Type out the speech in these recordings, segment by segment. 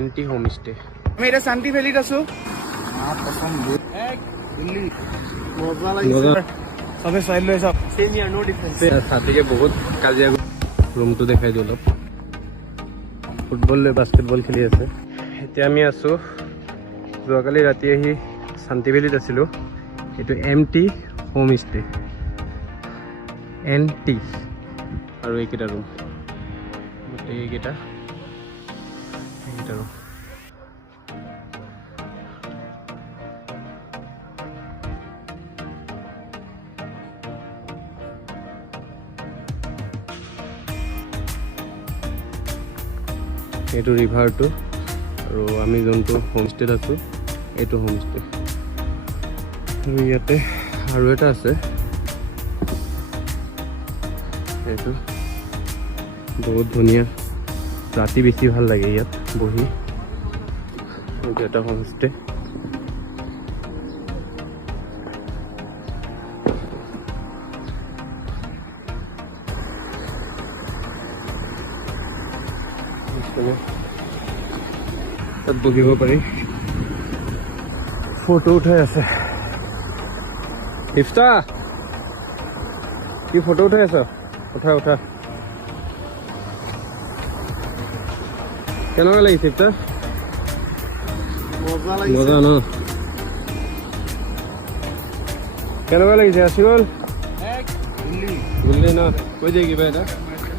শান্তি home stay. আমি এটা শান্তি ভেলিত আছো। সবে চাই লৈ চাওক। ছাতিকে বহুত কাজিয়া। ৰুমটো দেখাই দিওঁ অলপ। ফুটবল লৈ বাস্কেটবল খেলি আছে। এতিয়া আমি আছোঁ, যোৱাকালি ৰাতি আহি শান্তি ভেলীত আছিলোঁ। এইটো MT হোম ষ্টে, NT। আৰু এইকেইটা ৰুম, গোটেই এইকেইটা ৰুম। এইটো ৰিভাৰটো, আৰু আমি যোনটো হোমষ্টেত আছোঁ এইটো হোমষ্টে। আৰু ইয়াতে আৰু এটা আছে, এইটো বহুত ধুনীয়া। ৰাতি বেছি ভাল লাগে ইয়াত বহি। এইটো এটা হোমষ্টে। তাত বহিব পাৰি, ফটো উঠাই আছে। ইফতা, কি ফটো উঠাই আছ? উঠা উঠা। কেনেকুৱা লাগিছে ইফতা? মজা ন? কেনেকুৱা লাগিছে আছিবল? বুলিলি ন? কৈ দিয়ে কিবা এটা।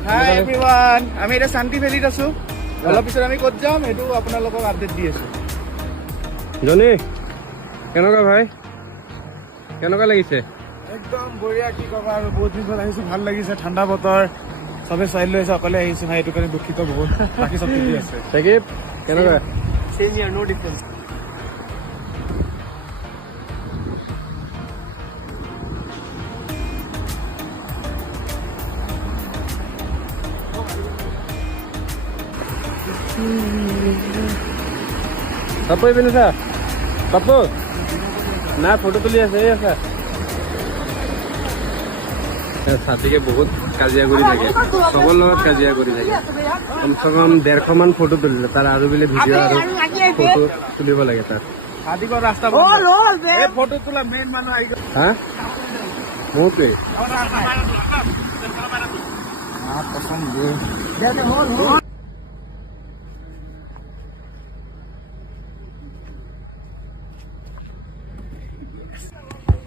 হাই এভৰিৱান, আমি এটা শান্তি ভেলিত আছো। অলপ পিছত আমি ক'ত যাম সেইটো আপোনালোকক আপডেট দি আছো। জনি, কেনেকুৱা ভাই? কেনেকুৱা লাগিছে? একদম বঢ়িয়া, কি ক'বা আৰু। বহুত দিন পিছত আহিছো, ভাল লাগিছে। ঠাণ্ডা বতৰ, চবে চাই লৈ আছে। অকলে আহিছো না, এইটো কাৰণে দুখিত বহুত। বাকী চব ঠিকেই আছে। চাকিব কেনেকুৱা? চেম ইয়াৰ, নো ডিফাৰেন্স। পাপু এইপিনে চা, পাপু না ফটো তুলি আছে। এই আছা, ছাতিকে বহুত কাজিয়া কৰি থাকে, চবৰ লগত কাজিয়া কৰি থাকে। কমচে কম 150 মান ফটো তুলিলে তাৰ, আৰু বোলে ভিডিঅ' আৰু ফটো তুলিব লাগে তাৰ। হাতীকৰ ৰাস্তা ফটো তোলা মেইন মানুহ আহি গ'ল। হা মোৰটোৱে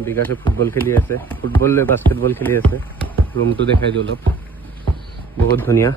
বিকাশে ফুটবল খেলি আছে, ফুটবল লৈ বাস্কেটবল খেলি আছে। ৰুমটো দেখাই দিওঁ অলপ, বহুত ধুনীয়া।